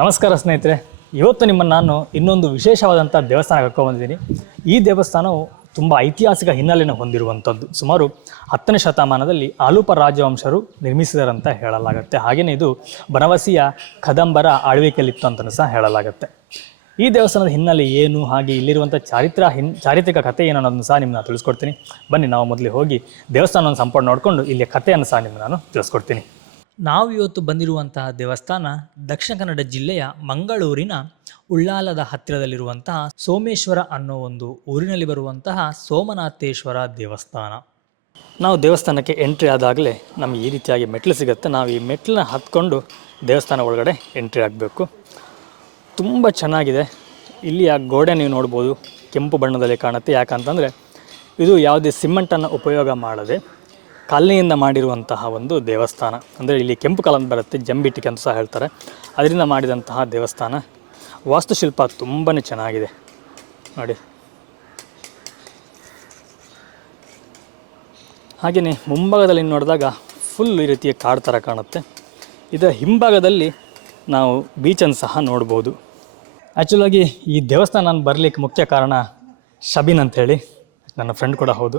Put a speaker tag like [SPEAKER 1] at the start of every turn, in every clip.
[SPEAKER 1] ನಮಸ್ಕಾರ ಸ್ನೇಹಿತರೆ. ಇವತ್ತು ನಿಮ್ಮನ್ನು ನಾನು ಇನ್ನೊಂದು ವಿಶೇಷವಾದಂಥ ದೇವಸ್ಥಾನ ಕರ್ಕೊಂಡ್ಬಂದಿದ್ದೀನಿ ಈ ದೇವಸ್ಥಾನವು ತುಂಬ ಐತಿಹಾಸಿಕ ಹಿನ್ನೆಲೆಯನ್ನು ಹೊಂದಿರುವಂಥದ್ದು. ಸುಮಾರು ಹತ್ತನೇ ಶತಮಾನದಲ್ಲಿ ಆಲೂಪ ರಾಜವಂಶರು ನಿರ್ಮಿಸಿದರಂತ ಹೇಳಲಾಗುತ್ತೆ. ಹಾಗೆಯೇ ಇದು ಬನವಸಿಯ ಕದಂಬರ ಆಳ್ವಿಕೆಯಲ್ಲಿತ್ತು ಅಂತಲೂ ಸಹ ಹೇಳಲಾಗುತ್ತೆ. ಈ ದೇವಸ್ಥಾನದ ಹಿನ್ನೆಲೆ ಏನು, ಹಾಗೆ ಇಲ್ಲಿರುವಂಥ ಚಾರಿತ್ರ ಹಿನ್, ಚಾರಿತ್ರಿಕ ಕಥೆ ಏನು ಅನ್ನೋದನ್ನು ಸಹ ನಿಮ್ಮನ್ನ ತಿಳಿಸ್ಕೊಡ್ತೀನಿ. ಬನ್ನಿ, ನಾವು ಮೊದಲು ಹೋಗಿ ದೇವಸ್ಥಾನವನ್ನು ಸಂಪೂರ್ಣ ನೋಡಿಕೊಂಡು ಇಲ್ಲಿಯ ಕಥೆಯನ್ನು ಸಹ ನಿಮ್ಮನ್ನು ನಾನು ತಿಳಿಸ್ಕೊಡ್ತೀನಿ.
[SPEAKER 2] ನಾವು ಇವತ್ತು ಬಂದಿರುವಂತಹ ದೇವಸ್ಥಾನ ದಕ್ಷಿಣ ಕನ್ನಡ ಜಿಲ್ಲೆಯ ಮಂಗಳೂರಿನ ಉಳ್ಳಾಲದ ಹತ್ತಿರದಲ್ಲಿರುವಂತಹ ಸೋಮೇಶ್ವರ ಅನ್ನೋ ಒಂದು ಊರಿನಲ್ಲಿ ಬರುವಂತಹ ಸೋಮನಾಥೇಶ್ವರ ದೇವಸ್ಥಾನ.
[SPEAKER 1] ನಾವು ದೇವಸ್ಥಾನಕ್ಕೆ ಎಂಟ್ರಿ ಆದಾಗಲೇ ನಮಗೆ ಈ ರೀತಿಯಾಗಿ ಮೆಟ್ಲು ಸಿಗುತ್ತೆ. ನಾವು ಈ ಮೆಟ್ಲನ್ನ ಹತ್ಕೊಂಡು ದೇವಸ್ಥಾನ ಒಳಗಡೆ ಎಂಟ್ರಿ ಆಗಬೇಕು. ತುಂಬ ಚೆನ್ನಾಗಿದೆ. ಇಲ್ಲಿ ಆ ಗೋಡೆ ನೀವು ನೋಡ್ಬೋದು. ಕೆಂಪು ಬಣ್ಣದಲ್ಲಿ ಕಾಣುತ್ತೆ. ಯಾಕಂತಂದರೆ ಇದು ಯಾವುದೇ ಸಿಮೆಂಟನ್ನು ಉಪಯೋಗ ಮಾಡದೆ ಕಲ್ಲಿನಿಂದ ಮಾಡಿರುವಂತಹ ಒಂದು ದೇವಸ್ಥಾನ. ಅಂದರೆ ಇಲ್ಲಿ ಕೆಂಪು ಕಲ್ ಅಂತ ಬರುತ್ತೆ, ಜಂಬಿಟ್ಟಿಗೆ ಅಂತ ಸಹ ಹೇಳ್ತಾರೆ. ಅದರಿಂದ ಮಾಡಿದಂತಹ ದೇವಸ್ಥಾನ ವಾಸ್ತುಶಿಲ್ಪ ತುಂಬಾ ಚೆನ್ನಾಗಿದೆ. ನೋಡಿ. ಹಾಗೆಯೇ ಮುಂಭಾಗದಲ್ಲಿ ನೋಡಿದಾಗ ಫುಲ್ ಈ ರೀತಿಯ ಕಾಡು ಥರ ಕಾಣುತ್ತೆ. ಇದರ ಹಿಂಭಾಗದಲ್ಲಿ ನಾವು ಬೀಚನ್ನು ಸಹ ನೋಡ್ಬೋದು. ಆ್ಯಕ್ಚುಲಾಗಿ ಈ ದೇವಸ್ಥಾನ ನಾನು ಬರಲಿಕ್ಕೆ ಮುಖ್ಯ ಕಾರಣ ಶಬೀನ್ ಅಂತೇಳಿ ನನ್ನ ಫ್ರೆಂಡ್ ಕೂಡ ಹೌದು.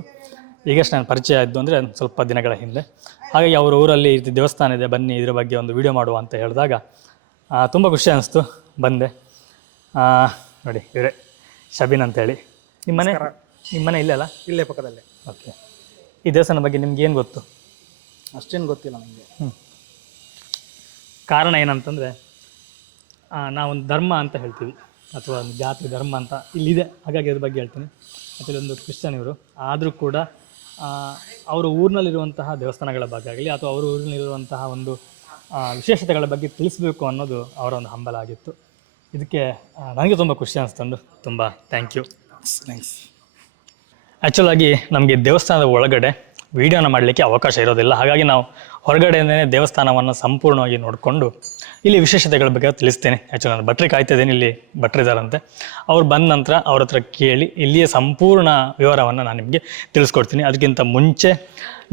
[SPEAKER 1] ಈಗಷ್ಟು ನಾನು ಪರಿಚಯ ಆಯಿತು ಅಂದರೆ ಸ್ವಲ್ಪ ದಿನಗಳ ಹಿಂದೆ. ಹಾಗಾಗಿ ಅವರ ಊರಲ್ಲಿ ಈ ರೀತಿ ದೇವಸ್ಥಾನ ಇದೆ ಬನ್ನಿ ಇದ್ರ ಬಗ್ಗೆ ಒಂದು ವಿಡಿಯೋ ಮಾಡುವ ಅಂತ ಹೇಳಿದಾಗ ತುಂಬ ಖುಷಿ ಅನಿಸ್ತು ಬಂದೆ. ನೋಡಿ ಇವರೇ ಶಬೀನ್ ಅಂತೇಳಿ. ನಿಮ್ಮ ಮನೆ? ನಿಮ್ಮ ಮನೆ ಇಲ್ಲಲ್ಲ
[SPEAKER 3] ಇಲ್ಲೇ ಪಕ್ಕದಲ್ಲೇ.
[SPEAKER 1] ಓಕೆ. ಈ ದೇವಸ್ಥಾನ ಬಗ್ಗೆ ನಿಮ್ಗೆ ಏನು ಗೊತ್ತು?
[SPEAKER 3] ಅಷ್ಟೇನು ಗೊತ್ತಿಲ್ಲ ನನಗೆ
[SPEAKER 1] ಕಾರಣ ಏನಂತಂದರೆ ನಾವೊಂದು ಧರ್ಮ ಅಂತ ಹೇಳ್ತೀವಿ. ಅಥವಾ ಒಂದು ಜಾತಿ ಧರ್ಮ ಅಂತ ಇಲ್ಲಿದೆ. ಹಾಗಾಗಿ ಅದ್ರ ಬಗ್ಗೆ ಹೇಳ್ತೀನಿ. ಮತ್ತು ಒಂದು ಕ್ರಿಶ್ಚಿಯನ್ ಇವರು. ಆದರೂ ಕೂಡ ಅವರ ಊರಿನಲ್ಲಿರುವಂತಹ ದೇವಸ್ಥಾನಗಳ ಬಗ್ಗೆ ಆಗಲಿ ಅಥವಾ ಅವರ ಊರಿನಲ್ಲಿರುವಂತಹ ಒಂದು ವಿಶೇಷತೆಗಳ ಬಗ್ಗೆ ತಿಳಿಸಬೇಕು ಅನ್ನೋದು ಅವರ ಒಂದು ಹಂಬಲ ಆಗಿತ್ತು. ಇದಕ್ಕೆ ನನಗೆ ತುಂಬ ಖುಷಿ ಅನಿಸ್ತಂದು ತುಂಬ ಥ್ಯಾಂಕ್ ಯು
[SPEAKER 3] ಥ್ಯಾಂಕ್ಸ್
[SPEAKER 1] ಆ್ಯಕ್ಚುಲಾಗಿ ನಮಗೆ ದೇವಸ್ಥಾನದ ಒಳಗಡೆ ವಿಡಿಯೋನ ಮಾಡಲಿಕ್ಕೆ ಅವಕಾಶ ಇರೋದಿಲ್ಲ. ಹಾಗಾಗಿ ನಾವು ಹೊರಗಡೆಯಿಂದನೇ ದೇವಸ್ಥಾನವನ್ನು ಸಂಪೂರ್ಣವಾಗಿ ನೋಡಿಕೊಂಡು ಇಲ್ಲಿ ವಿಶೇಷತೆಗಳ ಬಗ್ಗೆ ತಿಳಿಸ್ತೇನೆ. ಆ್ಯಕ್ಚುಲಿ ನಾನು ಭಟ್ರಿಗೆ ಕಾಯ್ತಾ ಇದ್ದೀನಿ, ಇಲ್ಲಿ ಭಟ್ರಿದಾರಂತೆ ಅವ್ರು ಬಂದ ನಂತರ ಅವ್ರ ಹತ್ರ ಕೇಳಿ ಇಲ್ಲಿಯ ಸಂಪೂರ್ಣ ವಿವರವನ್ನು ನಾನು ನಿಮಗೆ ತಿಳಿಸ್ಕೊಡ್ತೀನಿ. ಅದಕ್ಕಿಂತ ಮುಂಚೆ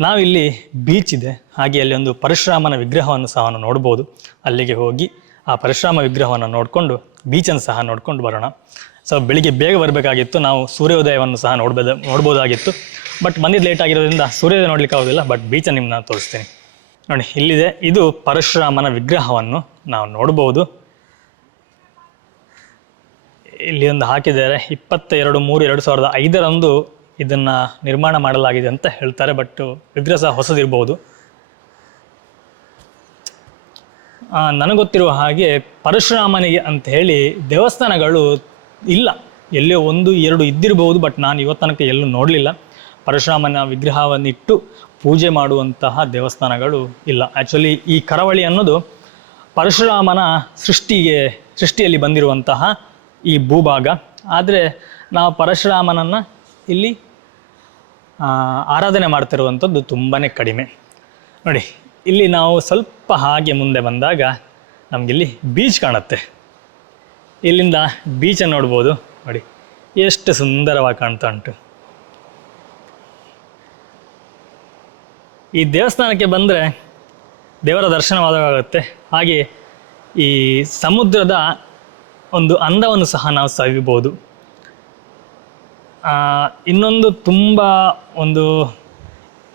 [SPEAKER 1] ನಾವಿಲ್ಲಿ ಬೀಚ್ ಇದೆ. ಹಾಗೆ ಅಲ್ಲಿ ಒಂದು ಪರಶುರಾಮನ ವಿಗ್ರಹವನ್ನು ಸಹ ನಾವು ನೋಡ್ಬೋದು. ಅಲ್ಲಿಗೆ ಹೋಗಿ ಆ ಪರಶುರಾಮ ವಿಗ್ರಹವನ್ನು ನೋಡಿಕೊಂಡು ಬೀಚನ್ನು ಸಹ ನೋಡ್ಕೊಂಡು ಬರೋಣ. ಸೊ ಬೆಳಿಗ್ಗೆ ಬೇಗ ಬರಬೇಕಾಗಿತ್ತು. ನಾವು ಸೂರ್ಯೋದಯವನ್ನು ಸಹ ನೋಡ್ಬೋದು, ನೋಡ್ಬೋದಾಗಿತ್ತು. ಬಟ್ ಬಂದಿದ್ದು ಲೇಟ್ ಆಗಿರೋದ್ರಿಂದ ಸೂರ್ಯೋದಯ ನೋಡ್ಲಿಕ್ಕೆ ಆಗೋದಿಲ್ಲ ಬಟ್ ಬೀಚನ್ನು ನಿಮ್ಮನ್ನ ತೋರಿಸ್ತೀನಿ. ನೋಡಿ, ಇಲ್ಲಿದೆ. ಇದು ಪರಶುರಾಮನ ವಿಗ್ರಹವನ್ನು ನಾವು ನೋಡಬಹುದು. ಇಲ್ಲಿ ಒಂದು ಹಾಕಿದ್ದಾರೆ. ಇಪ್ಪತ್ತ ಎರಡು ಮೂರು ಎರಡು ಸಾವಿರದ ಐದರಂದು ಇದನ್ನು ನಿರ್ಮಾಣ ಮಾಡಲಾಗಿದೆ ಅಂತ ಹೇಳ್ತಾರೆ, ಬಟ್ ವಿಗ್ರಹ ಸಹ ಹೊಸದಿರ್ಬೋದು. ನನಗೆ ಗೊತ್ತಿರುವ ಹಾಗೆ ಪರಶುರಾಮನಿಗೆ ಅಂತ ಹೇಳಿ ದೇವಸ್ಥಾನಗಳು ಇಲ್ಲ. ಎಲ್ಲೋ ಒಂದು, ಎರಡು ಇದ್ದಿರಬಹುದು ಬಟ್ ನಾನು ಇವತ್ತು ತನಕ ಎಲ್ಲೂ ನೋಡಲಿಲ್ಲ. ಪರಶುರಾಮನ ವಿಗ್ರಹವನ್ನಿಟ್ಟು ಪೂಜೆ ಮಾಡುವಂತಹ ದೇವಸ್ಥಾನಗಳು ಇಲ್ಲ. ಆ್ಯಕ್ಚುಲಿ ಈ ಕರಾವಳಿ ಅನ್ನೋದು ಪರಶುರಾಮನ ಸೃಷ್ಟಿಗೆ, ಸೃಷ್ಟಿಯಲ್ಲಿ ಬಂದಿರುವಂತಹ ಈ ಭೂಭಾಗ. ಆದರೆ ನಾವು ಪರಶುರಾಮನನ್ನು ಇಲ್ಲಿ ಆರಾಧನೆ ಮಾಡ್ತಿರುವಂಥದ್ದು ತುಂಬಾ ಕಡಿಮೆ. ನೋಡಿ, ಇಲ್ಲಿ ನಾವು ಸ್ವಲ್ಪ ಹಾಗೆ ಮುಂದೆ ಬಂದಾಗ ನಮಗಿಲ್ಲಿ ಬೀಚ್ ಕಾಣುತ್ತೆ. ಇಲ್ಲಿಂದ ಬೀಚನ್ನು ನೋಡ್ಬೋದು. ನೋಡಿ, ಎಷ್ಟು ಸುಂದರವಾಗಿ ಕಾಣ್ತಾ ಉಂಟು. ಈ ದೇವಸ್ಥಾನಕ್ಕೆ ಬಂದರೆ ದೇವರ ದರ್ಶನವಾದಾಗುತ್ತೆ. ಹಾಗೆ ಈ ಸಮುದ್ರದ ಒಂದು ಅಂದವನ್ನು ಸಹ ನಾವು ಸವಿಬೋದು ಇನ್ನೊಂದು ತುಂಬ ಒಂದು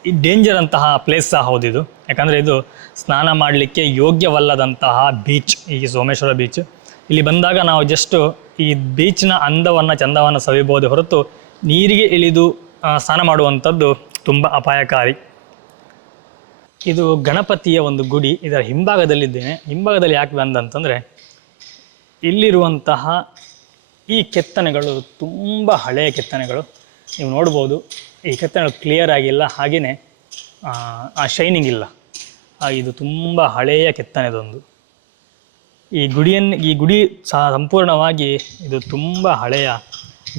[SPEAKER 1] ಈ ಡೇಂಜರ್ ಅಂತಹ ಪ್ಲೇಸ್ ಸಹ ಹೌದಿದು ಯಾಕಂದರೆ ಇದು ಸ್ನಾನ ಮಾಡಲಿಕ್ಕೆ ಯೋಗ್ಯವಲ್ಲದಂತಹ ಬೀಚ್ ಈ ಸೋಮೇಶ್ವರ ಬೀಚ್ ಇಲ್ಲಿ ಬಂದಾಗ ನಾವು ಜಸ್ಟು ಈ ಬೀಚ್ನ ಅಂದವನ್ನು, ಚಂದವನ್ನು ಸವಿಬೋದು ಹೊರತು ನೀರಿಗೆ ಇಳಿದು ಸ್ನಾನ ಮಾಡುವಂಥದ್ದು ತುಂಬ ಅಪಾಯಕಾರಿ. ಇದು ಗಣಪತಿಯ ಒಂದು ಗುಡಿ ಇದರ ಹಿಂಭಾಗದಲ್ಲಿದ್ದೇನೆ. ಹಿಂಭಾಗದಲ್ಲಿ ಯಾಕೆ ಬಂದಂತಂದರೆ ಇಲ್ಲಿರುವಂತಹ ಈ ಕೆತ್ತನೆಗಳು ತುಂಬ ಹಳೆಯ ಕೆತ್ತನೆಗಳು. ನೀವು ನೋಡ್ಬೋದು, ಈ ಕೆತ್ತನೆಗಳು ಕ್ಲಿಯರ್ ಆಗಿಲ್ಲ ಹಾಗೆಯೇ ಆ ಶೈನಿಂಗ್ ಇಲ್ಲ. ಇದು ತುಂಬ ಹಳೆಯ ಕೆತ್ತನೆದೊಂದು. ಈ ಗುಡಿಯನ್ನು ಈ ಗುಡಿ ಸಂಪೂರ್ಣವಾಗಿ ಇದು ತುಂಬ ಹಳೆಯ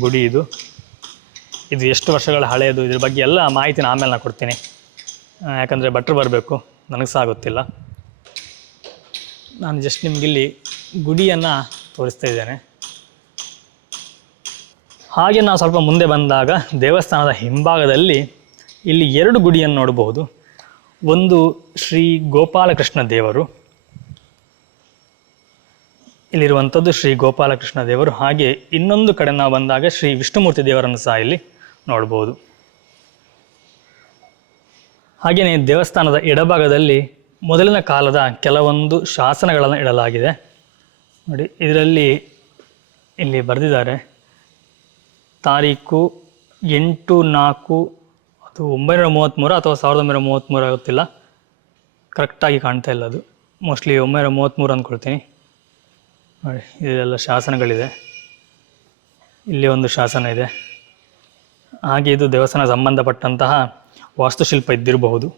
[SPEAKER 1] ಗುಡಿ ಇದು. ಇದು ಎಷ್ಟು ವರ್ಷಗಳ ಹಳೆಯದು, ಇದ್ರ ಬಗ್ಗೆ ಎಲ್ಲ ಮಾಹಿತಿನ ಆಮೇಲೆ ನಾನು ಕೊಡ್ತೀನಿ. ಯಾಕಂದರೆ ಭಟ್ರು ಬರಬೇಕು. ನನಗೆ ಸಹ ಗೊತ್ತಿಲ್ಲ. ನಾನು ಜಸ್ಟ್ ನಿಮಗಿಲ್ಲಿ ಗುಡಿಯನ್ನು ತೋರಿಸ್ತಾ ಇದ್ದೇನೆ. ಹಾಗೆ ನಾವು ಸ್ವಲ್ಪ ಮುಂದೆ ಬಂದಾಗ ದೇವಸ್ಥಾನದ ಹಿಂಭಾಗದಲ್ಲಿ ಇಲ್ಲಿ ಎರಡು ಗುಡಿಯನ್ನು ನೋಡಬಹುದು. ಒಂದು ಶ್ರೀ ಗೋಪಾಲಕೃಷ್ಣ ದೇವರು, ಇಲ್ಲಿರುವಂಥದ್ದು ಶ್ರೀ ಗೋಪಾಲಕೃಷ್ಣ ದೇವರು. ಹಾಗೆ ಇನ್ನೊಂದು ಕಡೆ ನಾವು ಬಂದಾಗ ಶ್ರೀ ವಿಷ್ಣುಮೂರ್ತಿ ದೇವರನ್ನು ಸಹ ಇಲ್ಲಿ ನೋಡ್ಬೋದು ಹಾಗೆಯೇ ದೇವಸ್ಥಾನದ ಎಡಭಾಗದಲ್ಲಿ ಮೊದಲಿನ ಕಾಲದ ಕೆಲವೊಂದು ಶಾಸನಗಳನ್ನು ಇಡಲಾಗಿದೆ. ನೋಡಿ, ಇದರಲ್ಲಿ ಇಲ್ಲಿ ಬರೆದಿದ್ದಾರೆ, ತಾರೀಕು ಎಂಟು ನಾಲ್ಕು ಅದು ಒಂಬೈನೂರ ಮೂವತ್ತ್ಮೂರು ಅಥವಾ ಸಾವಿರದ ಒಂಬೈನೂರ ಮೂವತ್ತ್ಮೂರು ಆಗುತ್ತಿಲ್ಲ ಕರೆಕ್ಟಾಗಿ ಕಾಣ್ತಾ ಇಲ್ಲ ಅದು. ಮೋಸ್ಟ್ಲಿ ಒಂಬೈನೂರ ಮೂವತ್ತ್ಮೂರು ಅಂದ್ಕೊಳ್ತೀನಿ ನೋಡಿ, ಇದೆಲ್ಲ ಶಾಸನಗಳಿದೆ. ಇಲ್ಲಿ ಒಂದು ಶಾಸನ ಇದೆ. ಹಾಗೆ ಇದು ದೇವಸ್ಥಾನ ಸಂಬಂಧಪಟ್ಟಂತಹ ವಾಸ್ತುಶಿಲ್ಪ ಇದ್ದಿರಬಹುದು.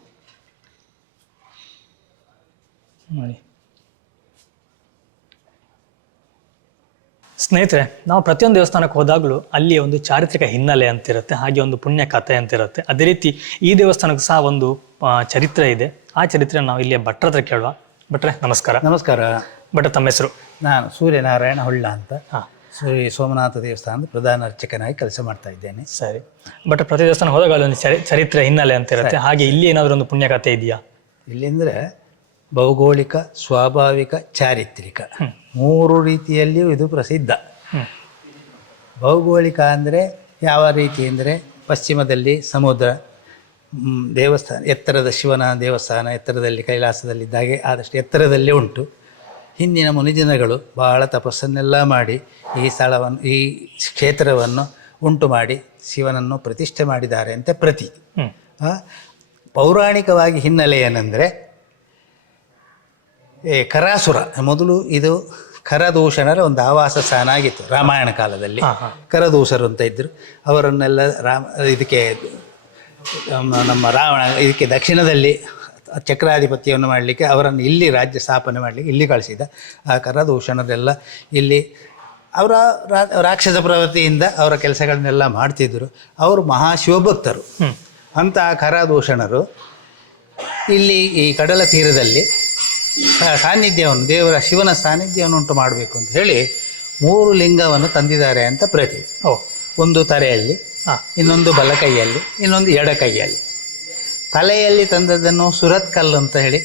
[SPEAKER 1] ನೋಡಿ. ಸ್ನೇಹಿತರೆ ನಾವು ಪ್ರತಿಯೊಂದು ದೇವಸ್ಥಾನಕ್ಕೆ ಹೋದಾಗಲೂ ಅಲ್ಲಿ ಒಂದು ಚಾರಿತ್ರಿಕ ಹಿನ್ನೆಲೆ ಅಂತಿರುತ್ತೆ ಹಾಗೆ ಒಂದು ಪುಣ್ಯ ಕಥೆ ಅಂತಿರುತ್ತೆ. ಅದೇ ರೀತಿ ಈ ದೇವಸ್ಥಾನಕ್ಕೆ ಸಹ ಒಂದು ಚರಿತ್ರೆ ಇದೆ. ಆ ಚರಿತ್ರೆ ನಾವು ಇಲ್ಲಿ ಭಟ್ರ ಹತ್ರ ಕೇಳುವ. ಭಟ್ರೆ ನಮಸ್ಕಾರ.
[SPEAKER 3] ನಮಸ್ಕಾರ.
[SPEAKER 1] ಭಟ್ರ ತಮ್ಮ ಹೆಸರು.
[SPEAKER 3] ನಾನು ಸೂರ್ಯನಾರಾಯಣ ಹೊಳ್ಳ ಅಂತ.
[SPEAKER 1] ಹಾಂ.
[SPEAKER 3] ಶ್ರೀ ಸೋಮನಾಥ ದೇವಸ್ಥಾನದ ಪ್ರಧಾನ ಅರ್ಚಕನಾಗಿ ಕೆಲಸ ಮಾಡ್ತಾ ಇದ್ದೇನೆ.
[SPEAKER 1] ಸರಿ. ಬಟ್ ಪ್ರತಿ ದೇವಸ್ಥಾನ ಹೋದಾಗ ಅಲ್ಲೊಂದು ಚರಿ ಚರಿತ್ರೆ ಹಿನ್ನೆಲೆ ಅಂತ ಇರುತ್ತೆ. ಹಾಗೆ ಇಲ್ಲಿ ಏನಾದರೂ ಒಂದು ಪುಣ್ಯ ಕಥೆ ಇದೆಯಾ?
[SPEAKER 3] ಇಲ್ಲಿಂದರೆ ಭೌಗೋಳಿಕ ಸ್ವಾಭಾವಿಕ ಚಾರಿತ್ರಿಕ ಮೂರು ರೀತಿಯಲ್ಲಿಯೂ ಇದು ಪ್ರಸಿದ್ಧ. ಭೌಗೋಳಿಕ ಅಂದರೆ ಯಾವ ರೀತಿ ಅಂದರೆ ಪಶ್ಚಿಮದಲ್ಲಿ ಸಮುದ್ರ ದೇವಸ್ಥಾನ ಎತ್ತರದ ಶಿವನ ದೇವಸ್ಥಾನ ಎತ್ತರದಲ್ಲಿ ಕೈಲಾಸದಲ್ಲಿದ್ದಾಗೆ ಆದಷ್ಟು ಎತ್ತರದಲ್ಲೇ ಉಂಟು. ಹಿಂದಿನ ಮುನಿಜನಗಳು ಬಹಳ ತಪಸ್ಸನ್ನೆಲ್ಲ ಮಾಡಿ ಈ ಸ್ಥಳವನ್ನು ಈ ಕ್ಷೇತ್ರವನ್ನು ಉಂಟು ಮಾಡಿ ಶಿವನನ್ನು ಪ್ರತಿಷ್ಠೆ ಮಾಡಿದ್ದಾರೆ ಅಂತ ಪ್ರತಿ. ಪೌರಾಣಿಕವಾಗಿ ಹಿನ್ನೆಲೆ ಏನೆಂದರೆ ಏ ಕರಾಸುರ. ಮೊದಲು ಇದು ಕರದೂಷಣರ ಒಂದು ಆವಾಸ ಸ್ಥಾನ ಆಗಿತ್ತು ರಾಮಾಯಣ ಕಾಲದಲ್ಲಿ. ಕರದೂಷರು ಅಂತ ಇದ್ದರು ಅವರನ್ನೆಲ್ಲ ರಾಮ ಇದಕ್ಕೆ ನಮ್ಮ ರಾವಣ ಇದಕ್ಕೆ ದಕ್ಷಿಣದಲ್ಲಿ ಚಕ್ರಾಧಿಪತ್ಯವನ್ನು ಮಾಡಲಿಕ್ಕೆ ಅವರನ್ನು ಇಲ್ಲಿ ರಾಜ್ಯ ಸ್ಥಾಪನೆ ಮಾಡಲಿಕ್ಕೆ ಇಲ್ಲಿ ಕಳಿಸಿದ ಆ ಕರದೂಷಣರೆಲ್ಲ ಇಲ್ಲಿ ಅವರ ರಾಕ್ಷಸ ಪ್ರವೃತ್ತಿಯಿಂದ ಅವರ ಕೆಲಸಗಳನ್ನೆಲ್ಲ ಮಾಡ್ತಿದ್ದರು ಅವರು ಮಹಾಶಿವಭಕ್ತರು. ಅಂತಹ ಕರದೂಷಣರು ಇಲ್ಲಿ ಈ ಕಡಲ ತೀರದಲ್ಲಿ ಸಾನ್ನಿಧ್ಯವನ್ನು ದೇವರ ಶಿವನ ಸಾನ್ನಿಧ್ಯವನ್ನು ಉಂಟು ಮಾಡಬೇಕು ಅಂತ ಹೇಳಿ ಮೂರು ಲಿಂಗವನ್ನು ತಂದಿದ್ದಾರೆ ಅಂತ ಪ್ರತಿ
[SPEAKER 1] ಓ.
[SPEAKER 3] ಒಂದು
[SPEAKER 1] ತರೆಯಲ್ಲಿ
[SPEAKER 3] ಇನ್ನೊಂದು ಬಲಕೈಯಲ್ಲಿ ಇನ್ನೊಂದು ಎಡ ಕೈಯಲ್ಲಿ ತಲೆಯಲ್ಲಿ ತಂದದ್ದನ್ನು ಸುರತ್ ಕಲ್ಲು ಅಂತ ಹೇಳಿ.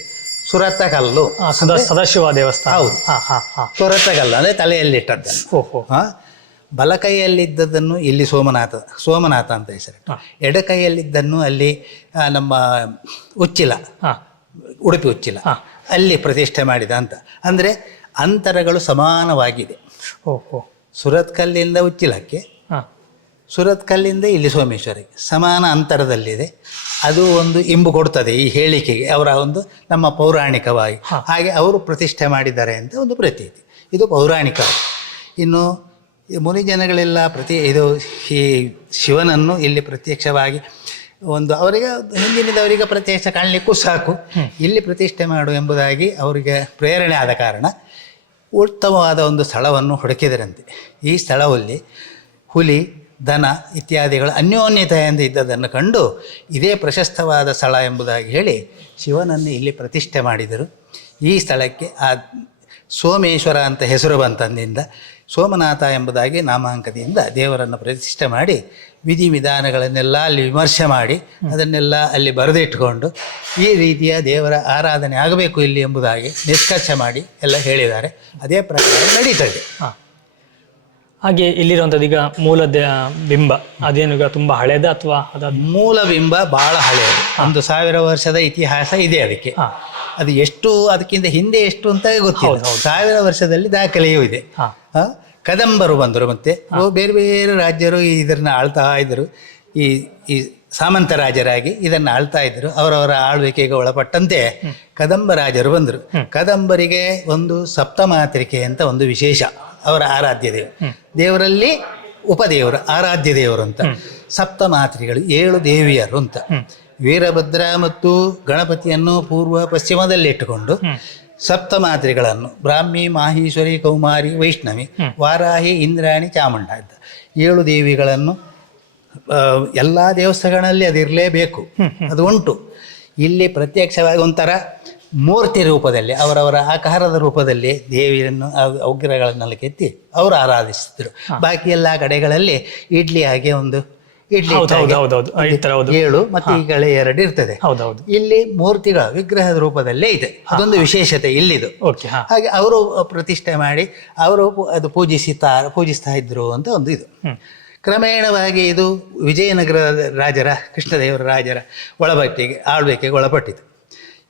[SPEAKER 3] ಸುರತ ಕಲ್ಲು.
[SPEAKER 1] ಸದಾ ಸದಾಶಿವ ದೇವಸ್ಥಾನ.
[SPEAKER 3] ಹೌದು.
[SPEAKER 1] ಹಾಂ ಹಾಂ ಹಾಂ.
[SPEAKER 3] ಸುರತ ಕಲ್ಲು ಅಂದರೆ ತಲೆಯಲ್ಲಿ ಇಟ್ಟದ್ದು.
[SPEAKER 1] ಓಹೋ
[SPEAKER 3] ಹಾಂ. ಬಲ ಕೈಯಲ್ಲಿದ್ದದ್ದನ್ನು ಇಲ್ಲಿ ಸೋಮನಾಥ ಸೋಮನಾಥ ಅಂತ ಹೆಸರು
[SPEAKER 1] ಹಾ.
[SPEAKER 3] ಎಡಕೈಯಲ್ಲಿದ್ದನ್ನು ಅಲ್ಲಿ ಆ, ನಮ್ಮ ಉಚ್ಚಿಲ
[SPEAKER 1] ಹಾಂ.
[SPEAKER 3] ಉಡುಪಿ ಉಚ್ಚಿಲ
[SPEAKER 1] ಹಾ.
[SPEAKER 3] ಅಲ್ಲಿ ಪ್ರತಿಷ್ಠೆ ಮಾಡಿದ ಅಂತ. ಅಂದರೆ ಅಂತರಗಳು ಸಮಾನವಾಗಿದೆ.
[SPEAKER 1] ಓಹೋ
[SPEAKER 3] ಸುರತ್ ಕಲ್ಲಿಂದ ಉಚ್ಚಿಲಕ್ಕೆ
[SPEAKER 1] ಹಾಂ
[SPEAKER 3] ಸುರತ್ ಕಲ್ಲಿಂದ ಇಲ್ಲಿ ಸೋಮೇಶ್ವರಿಗೆ ಸಮಾನ ಅಂತರದಲ್ಲಿದೆ. ಅದು ಒಂದು ಇಂಬು ಕೊಡ್ತದೆ ಈ ಹೇಳಿಕೆಗೆ. ಅವರ ಒಂದು ನಮ್ಮ ಪೌರಾಣಿಕವಾಗಿ. ಹಾಗೆ ಅವರು ಪ್ರತಿಷ್ಠೆ ಮಾಡಿದ್ದಾರೆ ಅಂತ ಒಂದು ಪ್ರತೀತಿ. ಇದು ಪೌರಾಣಿಕ. ಇನ್ನು ಮುನಿ ಜನಗಳೆಲ್ಲ ಪ್ರತಿ ಇದು ಈ ಶಿವನನ್ನು ಇಲ್ಲಿ ಪ್ರತ್ಯಕ್ಷವಾಗಿ ಒಂದು ಅವರಿಗೆ ಹಿಂದಿನದವರಿಗೆ ಪ್ರತ್ಯಕ್ಷ ಕಾಣಲಿಕ್ಕೂ ಸಾಕು. ಇಲ್ಲಿ ಪ್ರತಿಷ್ಠೆ ಮಾಡು ಎಂಬುದಾಗಿ ಅವರಿಗೆ ಪ್ರೇರಣೆ ಆದ ಕಾರಣ ಉತ್ತಮವಾದ ಒಂದು ಸ್ಥಳವನ್ನು ಹುಡುಕಿದರಂತೆ. ಈ ಸ್ಥಳದಲ್ಲಿ ಹುಲಿ ದನ ಇತ್ಯಾದಿಗಳು ಅನ್ಯೋನ್ಯತೆಯಿಂದ ಇದ್ದದನ್ನು ಕಂಡು ಇದೇ ಪ್ರಶಸ್ತವಾದ ಸ್ಥಳ ಎಂಬುದಾಗಿ ಹೇಳಿ ಶಿವನನ್ನು ಇಲ್ಲಿ ಪ್ರತಿಷ್ಠೆ ಮಾಡಿದರು. ಈ ಸ್ಥಳಕ್ಕೆ ಆ ಸೋಮೇಶ್ವರ ಅಂತ ಹೆಸರು ಬಂತಂದಿಂದ ಸೋಮನಾಥ ಎಂಬುದಾಗಿ ನಾಮಾಂಕದಿಂದ ದೇವರನ್ನು ಪ್ರತಿಷ್ಠೆ ಮಾಡಿ ವಿಧಿ ವಿಧಾನಗಳನ್ನೆಲ್ಲ ಅಲ್ಲಿ ವಿಮರ್ಶೆ ಮಾಡಿ ಅದನ್ನೆಲ್ಲ ಅಲ್ಲಿ ಬರೆದಿಟ್ಟುಕೊಂಡು ಈ ರೀತಿಯ ದೇವರ ಆರಾಧನೆ ಆಗಬೇಕು ಇಲ್ಲಿ ಎಂಬುದಾಗಿ ನಿಷ್ಕರ್ಷ ಮಾಡಿ ಎಲ್ಲ ಹೇಳಿದ್ದಾರೆ. ಅದೇ ಪ್ರಕಾರ
[SPEAKER 1] ನಡೀತದೆ. ಹಾಗೆ ಇಲ್ಲಿರುವಂಥದ್ದು ಈಗ ಮೂಲ ಬಿಂಬ. ಅದೇನು ಈಗ ತುಂಬ ಹಳೇದ ಅಥವಾ ಅದಾದ
[SPEAKER 3] ಮೂಲ ಬಿಂಬ ಬಹಳ ಹಳೆಯದು ಒಂದು ಸಾವಿರ ವರ್ಷದ ಇತಿಹಾಸ ಇದೆ ಅದಕ್ಕೆ. ಅದು ಎಷ್ಟು ಅದಕ್ಕಿಂತ ಹಿಂದೆ ಎಷ್ಟು ಅಂತ ಗೊತ್ತಿಲ್ಲ. ಸಾವಿರ ವರ್ಷದಲ್ಲಿ ದಾಖಲೆಯೂ ಇದೆ. ಕದಂಬರು ಬಂದರು ಮತ್ತೆ. ಬೇರೆ ಬೇರೆ ರಾಜ್ಯರು ಇದನ್ನ ಆಳ್ತಾ ಇದ್ದರು ಈ ಈ ಸಾಮಂತ ರಾಜರಾಗಿ ಇದನ್ನ ಆಳ್ತಾ ಇದ್ದರು ಅವರವರ ಆಳ್ವಿಕೆಗೆ ಒಳಪಟ್ಟಂತೆ ಕದಂಬ ರಾಜರು ಬಂದರು. ಕದಂಬರಿಗೆ ಒಂದು ಸಪ್ತಮಾತ್ರಿಕೆ ಅಂತ ಒಂದು ವಿಶೇಷ. ಅವರ ಆರಾಧ್ಯ ದೇವರು. ದೇವರಲ್ಲಿ ಉಪದೇವರು, ಆರಾಧ್ಯ ದೇವರು ಅಂತ. ಸಪ್ತ ಮಾತ್ರಿಗಳು, ಏಳು ದೇವಿಯರು ಅಂತ. ವೀರಭದ್ರ ಮತ್ತು ಗಣಪತಿಯನ್ನು ಪೂರ್ವ ಪಶ್ಚಿಮದಲ್ಲಿಟ್ಟುಕೊಂಡು ಸಪ್ತಮಾತ್ರಿಗಳನ್ನು ಬ್ರಾಹ್ಮಿ, ಮಾಹೇಶ್ವರಿ, ಕೌಮಾರಿ, ವೈಷ್ಣವಿ, ವಾರಾಹಿ, ಇಂದ್ರಾಣಿ, ಚಾಮುಂಡ ಅಂತ. ಏಳು ದೇವಿಗಳನ್ನು ಎಲ್ಲ ದೇವಸ್ಥಾನಗಳಲ್ಲಿ ಅದಿರಲೇಬೇಕು. ಅದು ಉಂಟು. ಇಲ್ಲಿ ಪ್ರತ್ಯಕ್ಷವಾಗಿ ಒಂಥರ ಮೂರ್ತಿ ರೂಪದಲ್ಲಿ ಅವರವರ ಆಕಾರದ ರೂಪದಲ್ಲಿ ದೇವಿಯನ್ನು ಉಗ್ರಗಳನ್ನೆಲ್ಲ ಕೆತ್ತಿ ಅವರು ಆರಾಧಿಸಿದ್ರು. ಬಾಕಿ ಎಲ್ಲ ಕಡೆಗಳಲ್ಲಿ ಇಡ್ಲಿ ಹಾಗೆ ಒಂದು ಇಡ್ಲಿ. ಏಳು ಮತ್ತೆ ಈ ಕಡೆ ಎರಡು ಇರ್ತದೆ. ಇಲ್ಲಿ ಮೂರ್ತಿಗಳ ವಿಗ್ರಹದ ರೂಪದಲ್ಲೇ ಇದೆ. ಅದೊಂದು ವಿಶೇಷತೆ ಇಲ್ಲಿದು.
[SPEAKER 1] ಓಕೆ
[SPEAKER 3] ಹಾಗೆ ಅವರು ಪ್ರತಿಷ್ಠೆ ಮಾಡಿ ಅವರು ಅದು ಪೂಜಿಸುತ್ತಾ ಪೂಜಿಸ್ತಾ ಇದ್ರು ಅಂತ ಒಂದು ಇದು. ಕ್ರಮೇಣವಾಗಿ ಇದು ವಿಜಯನಗರ ರಾಜರ ಕೃಷ್ಣದೇವರ ರಾಜರ ಒಳಬಟ್ಟಿಗೆ ಆಳ್ವಿಕೆಗೆ ಒಳಪಟ್ಟಿತು.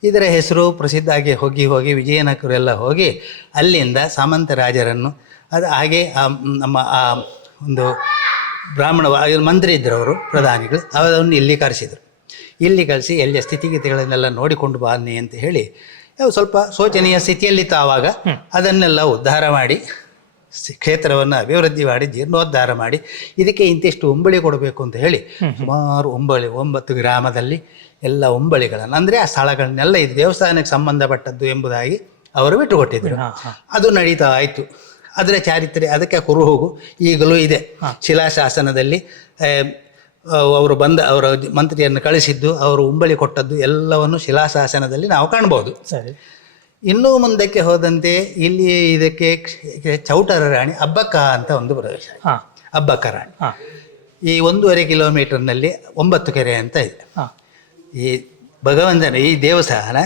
[SPEAKER 3] ಇದರ ಹೆಸರು ಪ್ರಸಿದ್ಧ ಆಗಿ ಹೋಗಿ ಹೋಗಿ ವಿಜಯನಗರೆಲ್ಲ ಹೋಗಿ ಅಲ್ಲಿಂದ ಸಾಮಂತ ರಾಜರನ್ನು ಅದು ಹಾಗೆ ಆ ನಮ್ಮ ಆ ಒಂದು ಬ್ರಾಹ್ಮಣ ಮಂತ್ರಿ ಇದ್ದರು ಅವರು ಪ್ರಧಾನಿಗಳು. ಅವರನ್ನು ಇಲ್ಲಿ ಕರೆಸಿದರು. ಇಲ್ಲಿ ಕಳಿಸಿ ಎಲ್ಲಿಯ ಸ್ಥಿತಿಗತಿಗಳನ್ನೆಲ್ಲ ನೋಡಿಕೊಂಡು ಬನ್ನಿ ಅಂತ ಹೇಳಿ ಸ್ವಲ್ಪ ಶೋಚನೀಯ ಸ್ಥಿತಿಯಲ್ಲಿತ್ತು ಆವಾಗ. ಅದನ್ನೆಲ್ಲ ಉದ್ಧಾರ ಮಾಡಿ ಕ್ಷೇತ್ರವನ್ನು ಅಭಿವೃದ್ಧಿ ಮಾಡಿ ಜೀರ್ಣೋದ್ಧಾರ ಮಾಡಿ ಇದಕ್ಕೆ ಇಂತಿಷ್ಟು ಉಂಬಳಿ ಕೊಡಬೇಕು ಅಂತ ಹೇಳಿ ಸುಮಾರು ಉಂಬಳಿ ಒಂಬತ್ತು ಗ್ರಾಮದಲ್ಲಿ ಎಲ್ಲ ಉಂಬಳಿಗಳನ್ನು ಅಂದರೆ ಆ ಸ್ಥಳಗಳನ್ನೆಲ್ಲ ಇದು ದೇವಸ್ಥಾನಕ್ಕೆ ಸಂಬಂಧಪಟ್ಟದ್ದು ಎಂಬುದಾಗಿ ಅವರು ಬಿಟ್ಟುಕೊಟ್ಟಿದ್ದರು ಅದು ನಡೀತಾ ಆಯಿತು. ಅದರ ಚಾರಿತ್ರ್ಯ ಅದಕ್ಕೆ ಕುರುಹೋಗು ಈಗಲೂ ಇದೆ. ಶಿಲಾಶಾಸನದಲ್ಲಿ ಅವರು ಬಂದ ಅವರ ಮಂತ್ರಿಯನ್ನು ಕಳಿಸಿದ್ದು ಅವರು ಉಂಬಳಿ ಕೊಟ್ಟದ್ದು ಎಲ್ಲವನ್ನು ಶಿಲಾಶಾಸನದಲ್ಲಿ ನಾವು ಕಾಣ್ಬೋದು.
[SPEAKER 1] ಸರಿ.
[SPEAKER 3] ಇನ್ನೂ ಮುಂದಕ್ಕೆ ಹೋದಂತೆ ಇಲ್ಲಿ ಇದಕ್ಕೆ ಚೌಟರ ರಾಣಿ ಅಬ್ಬಕ್ಕ ಅಂತ ಒಂದು ಪ್ರದೇಶ
[SPEAKER 1] ಹಾ.
[SPEAKER 3] ಅಬ್ಬಕ್ಕ ರಾಣಿ.
[SPEAKER 1] ಹಾ.
[SPEAKER 3] ಈ ಒಂದೂವರೆ ಕಿಲೋಮೀಟರ್ನಲ್ಲಿ ಒಂಬತ್ತು ಕೆರೆ ಅಂತ ಇದೆ. ಈ ಭಗವಂತನ ಈ ದೇವಸ್ಥಾನ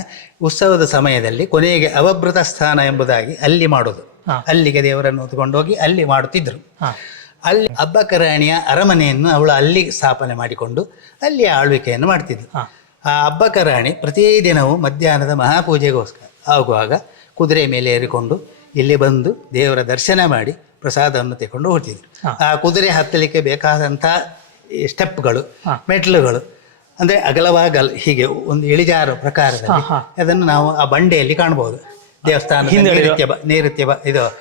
[SPEAKER 3] ಉತ್ಸವದ ಸಮಯದಲ್ಲಿ ಕೊನೆಗೆ ಅವಭೃತ ಸ್ಥಾನ ಎಂಬುದಾಗಿ ಅಲ್ಲಿ ಮಾಡೋದು. ಅಲ್ಲಿಗೆ ದೇವರನ್ನು ಹೊತ್ಕೊಂಡೋಗಿ ಅಲ್ಲಿ ಮಾಡುತ್ತಿದ್ದರು ಅಲ್ಲಿ ಅಬ್ಬಕರಾಣಿಯ ಅರಮನೆಯನ್ನು ಅವಳು ಅಲ್ಲಿ ಸ್ಥಾಪನೆ ಮಾಡಿಕೊಂಡು ಅಲ್ಲಿ ಆಳ್ವಿಕೆಯನ್ನು
[SPEAKER 1] ಮಾಡ್ತಿದ್ದರು
[SPEAKER 3] ಆ ಅಬ್ಬಕರಾಣಿ ಪ್ರತಿದಿನವೂ ಮಧ್ಯಾಹ್ನದ ಮಹಾಪೂಜೆಗೋಸ್ಕರ ಆಗುವಾಗ ಕುದುರೆ ಮೇಲೆ ಏರಿಕೊಂಡು ಇಲ್ಲಿ ಬಂದು ದೇವರ ದರ್ಶನ ಮಾಡಿ ಪ್ರಸಾದವನ್ನು ತೆಕೊಂಡು ಹೋಗ್ತಿದ್ರು. ಆ ಕುದುರೆ ಹತ್ತಲಿಕ್ಕೆ ಬೇಕಾದಂಥ ಸ್ಟೆಪ್ಗಳು ಮೆಟ್ಲುಗಳು ಅಂದರೆ ಅಗಲವಾಗಲ್ ಹೀಗೆ ಒಂದು ಇಳಿಜಾರು ಪ್ರಕಾರದಲ್ಲಿ ಅದನ್ನು ನಾವು ಆ ಬಂಡೆಯಲ್ಲಿ ಕಾಣಬಹುದು ದೇವಸ್ಥಾನ ನೈಋತ್ಯ ನೈಋತ್ಯ ಇದು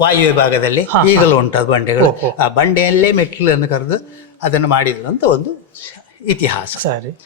[SPEAKER 3] ವಾಯು ವಿಭಾಗದಲ್ಲಿ ಈಗಲೂ ಉಂಟು ಅದು ಬಂಡೆಗಳು. ಆ ಬಂಡೆಯಲ್ಲೇ ಮೆಟ್ಟಿಲನ್ನು ಕರೆದು ಅದನ್ನು ಮಾಡಿದ್ರು ಅಂತ ಒಂದು ಇತಿಹಾಸ.
[SPEAKER 1] ಸರಿ.